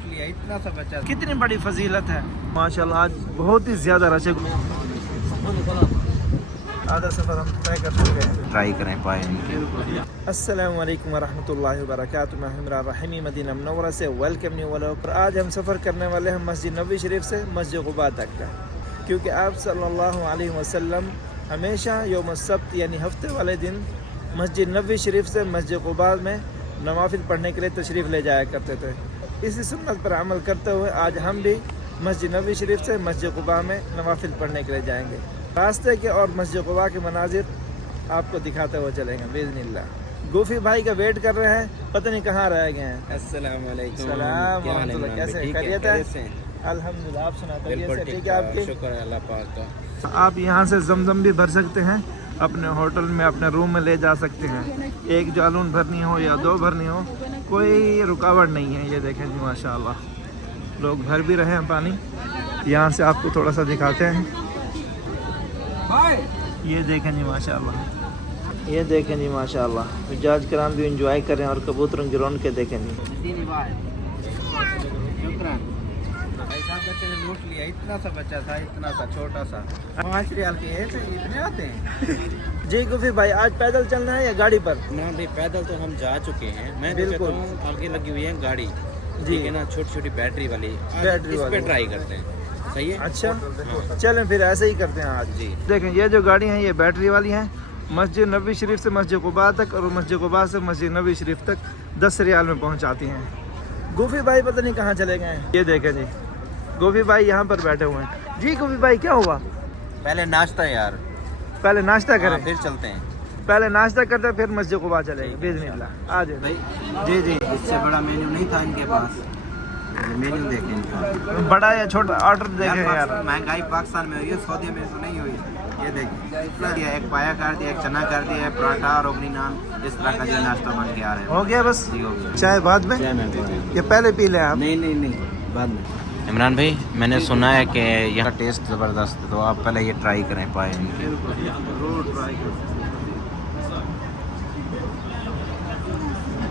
Note लिया, इतना सा बचा। कितनी बड़ी फजीलत है माशाल्लाह। आज बहुत ही ज़्यादा रश है। आधा सफ़र हम तय कर चुके हैं, ट्राई करें पाए नहीं। अस्सलाम वालेकुम वरहमतुल्लाहि वबरकातुहू। मैं इमरान रहीमी मदीना मुनव्वरा से वेलकम न्यू व्लॉग पर। आज हम सफ़र करने वाले हैं मस्जिद नबवी शरीफ से मस्जिद क़ुबा तक का, क्योंकि आप सल्लल्लाहु अलैहि वसल्लम हमेशा यौम सब्त यानी हफ्ते वाले दिन मस्जिद नबवी शरीफ से मस्जिद क़ुबा में नवाफिल पढ़ने के लिए तशरीफ़ ले जाया करते थे। इसी सुन्नत पर अमल करते हुए आज हम भी मस्जिद नबवी शरीफ से मस्जिद क़ुबा में नवाफिल पढ़ने के लिए जाएंगे। रास्ते के और मस्जिद क़ुबा के मनाजिर आपको दिखाते हुए चलेंगे बिइज़्निल्लाह। गोफी भाई का वेट कर रहे हैं, पता नहीं कहाँ रह गए हैं। अस्सलाम वालेकुम। सलाम रहमतुल्लाह। कैसे खैरियत है? अल्हम्दुलिल्लाह। आप सुनाते हैं? ठीक है आपके? शुक्र है अल्लाह पाक का। आप यहाँ से जमजम भी भर सकते हैं, अपने होटल में अपने रूम में ले जा सकते हैं। एक जालून भरनी हो या दो भरनी हो, कोई रुकावट नहीं है। ये देखें जी माशाल्लाह, लोग भर भी रहे हैं पानी। यहाँ से आपको थोड़ा सा दिखाते हैं। ये देखें जी माशाल्लाह, ये देखें जी माशाल्लाह। हुज्जाज कराम भी इंजॉय कर रहे हैं और कबूतरों की रौनक के देखें जी। भाई साहब बच्चे ने नोट लिया, इतना सा बच्चा था, इतना सा छोटा सा। 5 रियाल के ऐसे इतने आते हैं। जी गुफी भाई, आज पैदल चलना है या गाड़ी पर? ना भाई, पैदल तो हम जा चुके हैं। मैं बिल्कुल। आगे लगी हुई है गाड़ी जी है ना, छोटी छोटी बैटरी वाली। बैटरी इस वाली। पे ट्राई करते हैं, सही है? अच्छा चलें फिर ऐसे ही करते हैं आज। जी देखें ये जो गाड़ी हैं ये बैटरी वाली हैं। मस्जिद नबवी शरीफ से मस्जिद क़ुबा तक और मस्जिद क़ुबा से मस्जिद नबवी शरीफ तक 10 रियाल में पहुंचाती हैं। गोफी भाई पता नहीं कहाँ चले गए हैं। ये देखें जी, गोफी भाई यहाँ पर बैठे हुए हैं। जी गोफी भाई क्या हुआ? पहले नाश्ता यार, पहले नाश्ता करें, फिर चलते हैं। पहले नाश्ता करते हैं फिर मस्जिद क़ुबा चलेंगे बिइज़्निल्लाह। आ जाए भाई जी जी। इससे बड़ा मेन्यू नहीं था इनके पास। मेन्यू देखें इनका, बड़ा या छोटा ऑर्डर देखें यार। महंगाई पाकिस्तान में हुई है, सऊदी में तो नहीं हुई। ये देखिए, एक पाया कर दिया, एक चना कर दिया, पराठा और रोगनी नान, इस तरह का जो नाश्ता बन के आ रहा है। हो गया बस? जी हो गया। चाय बाद में या पहले पी लें आप? नहीं बाद में। इमरान भाई, मैंने सुना है कि यहाँ टेस्ट ज़बरदस्त है, तो आप पहले ये ट्राई करें पाए नहीं।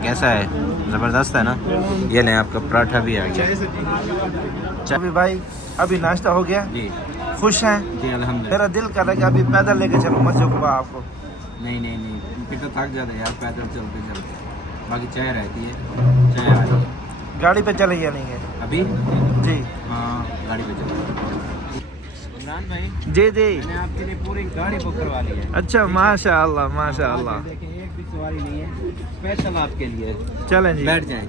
कैसा है? ज़बरदस्त है ना? ये लें, आपका पराठा भी आ गया। अभी भाई अभी नाश्ता हो गया, जी खुश हैं? जी अल्हम्दुलिल्लाह। मेरा दिल कर रहा है कि अभी पैदल लेके चलूँ मस्जिद क़ुबा आपको। नहीं फिर तो थक जाता है यार पैदल चलते चलते। बाकी चाय रहती है, चाय आ जाए। गाड़ी पे चले या नहीं है अभी? जी हाँ गाड़ी पे चलते। इमरान भाई, जी जी। मैंने आपके लिए पूरी गाड़ी बुक करवा ली है। अच्छा माशाअल्लाह माशाअल्लाह। देखिए एक भी सवारी नहीं है, स्पेशल आपके लिए। चलें जी, बैठ जाएं।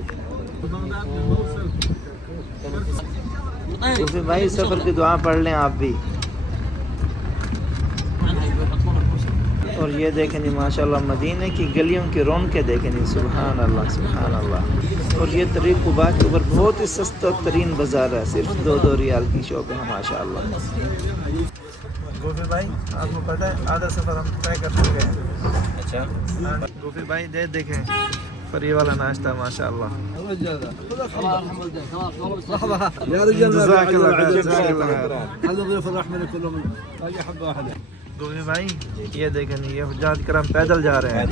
तो फिर भाई सफ़र की दुआ पढ़ लें आप भी। और ये देखें जी माशाल्लाह, मदीने की गलियों की रौनकें देखें जी। सुभान अल्लाह सुभान अल्लाह। और ये तरीक़ क़ुबा के ऊपर बहुत ही सस्ता तरीन बाज़ार है, सिर्फ 2 रियाल की शॉप है माशाल्लाह। गोफी भाई आपको पता है आधा सफ़र हम तय कर चुके हैं। अच्छा गोफी भाई देखें पर ये वाला नाश्ता माशाल्लाह। गोफी भाई ये देखें, ये हुज्जाज करम पैदल जा रहे हैं।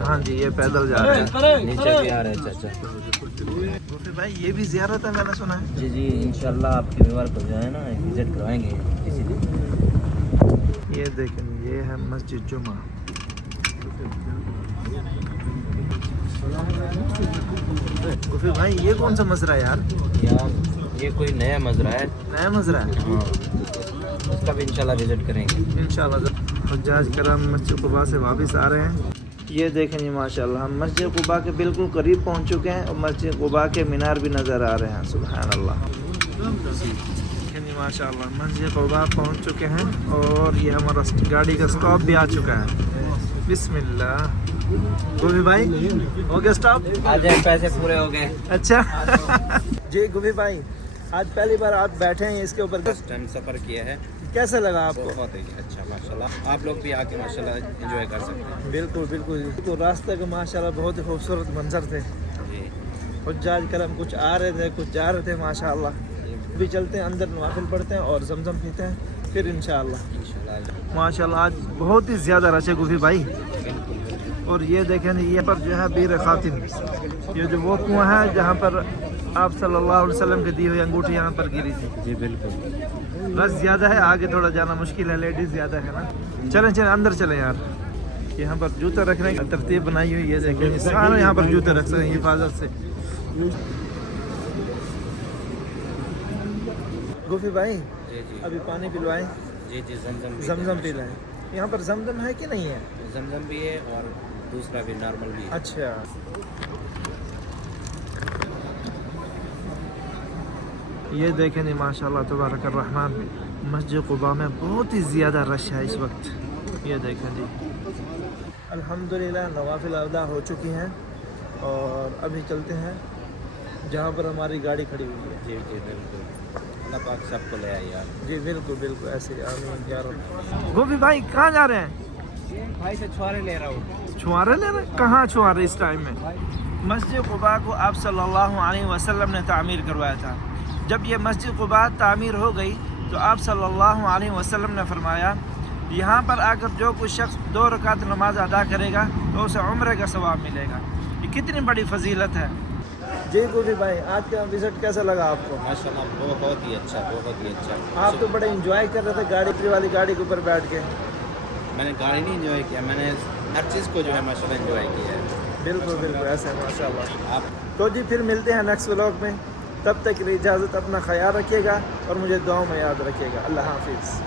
हाँ जी, ये पैदल जा रहे हैं। नीचे भी आ रहे हैं चाचा। गोफी भाई ये भी ज़ियारत है, मैंने सुना है। जी इंशाल्लाह आपके व्यवहार को जो है ना विजिट करवाएंगे किसी दिन। ये देखें, ये है मस्जिद जुमा। गोफी भाई ये कौन सा मजरा है यार? ये कोई नया मजरा है। नया मजरा है? हाँ, उसका भी इंशाल्लाह विजिट करेंगे इंशाल्लाह। हुज्जाज करम मस्जिद क़ुबा से वापस आ रहे हैं। ये देखें जी माशाल्लाह, हम मस्जिद क़ुबा के बिल्कुल करीब पहुंच चुके हैं और मस्जिद क़ुबा के मीनार भी नज़र आ रहे हैं। सुभान अल्लाह। देखें जी माशाल्लाह, मस्जिद क़ुबा पहुंच चुके हैं और ये हमारा गाड़ी का स्टॉप भी आ चुका है। बिस्मिल्लाह। गोभी भाई हो गया स्टॉप? आ जाए, पैसे पूरे हो गए। अच्छा जी गोभी भाई, आज पहली बार आप बैठे हैं इसके ऊपर, फर्स्ट टाइम सफ़र किया है। कैसा लगा आपको? बहुत ही अच्छा माशाल्लाह। आप लोग भी आके माशाल्लाह एंजॉय कर सकते हैं। बिल्कुल बिल्कुल। तो रास्ते का माशाल्लाह बहुत ही खूबसूरत मंजर थे। जी हुज्जाज करम कुछ आ रहे थे कुछ जा रहे थे माशाल्लाह। भी चलते हैं अंदर, नवाफिल पढ़ते हैं और जमजम पीते हैं फिर इंशाल्लाह। माशाल्लाह आज बहुत ही ज़्यादा रश है गोफी भाई। और ये देखें ये पर जो है बीर खातिन, ये जो वो कुआं है जहाँ पर آپ صلی اللہ علیہ وسلم کی دی ہوئی انگوٹھی یہاں پر گری تھی. جی بالکل. رش زیادہ ہے, آگے تھوڑا جانا مشکل ہے, لیڈیز زیادہ ہے نا. چلیں چلیں اندر چلیں یار. یہاں پر جوتے رکھنے کی ترتیب بنائی ہوئی ہے, دیکھیں سارے یہاں پر جوتے رکھ سکتے ہیں حفاظت سے. گوفی بھائی جی جی ابھی پانی پلوائیں. جی جی. زمزم زمزم پی لائیں. یہاں پر زمزم ہے کہ نہیں ہے؟ زمزم بھی ہے اور دوسرا بھی نارمل بھی ہے. اچھا. یہ دیکھیں جی ماشاء اللہ تبارک الرحمن, مسجد قباء میں بہت ہی زیادہ رش ہے اس وقت. یہ دیکھیں جی الحمدللہ نوافل ادا ہو چکی ہیں اور ابھی چلتے ہیں جہاں پر ہماری گاڑی کھڑی ہوئی ہے. جی جی بالکل. اللہ پاک سب کو لے آئے یار. جی بالکل بالکل ایسے ہی, آمین یا رب. گوفی بھائی کہاں جا رہے ہیں؟ بھائی سے چھوارے لے رہا ہوں. چھوارے لے رہے ہیں؟ کہاں چھوارے اس ٹائم میں؟ مسجد قباء کو آپ صلی اللہ علیہ وسلم نے تعمیر کروایا تھا. جب یہ مسجد قباء تعمیر ہو گئی تو آپ صلی اللہ علیہ وسلم نے فرمایا یہاں پر آ کر جو کوئی شخص 2 رکعت نماز ادا کرے گا تو اسے عمرے کا ثواب ملے گا. یہ کتنی بڑی فضیلت ہے. جی گوفی بھائی آج کا وزٹ کیسا لگا آپ کو؟ ماشاء اللہ بہت ہی اچھا, بہت ہی اچھا. آپ تو بڑے انجوائے کر رہے تھے گاڑی والی گاڑی کے اوپر بیٹھ کے. میں نے گاڑی نہیں انجوائے کیا, میں نے ہر چیز کو جو ہے ماشاء اللہ انجوائے کیا ہے. بالکل بالکل ایسے ماشاء اللہ. آپ تو جی پھر ملتے ہیں نیکسٹ ولاگ میں. تب تک کے لیے اجازت, اپنا خیال رکھیے گا اور مجھے دعاؤں میں یاد رکھیے گا. اللہ حافظ.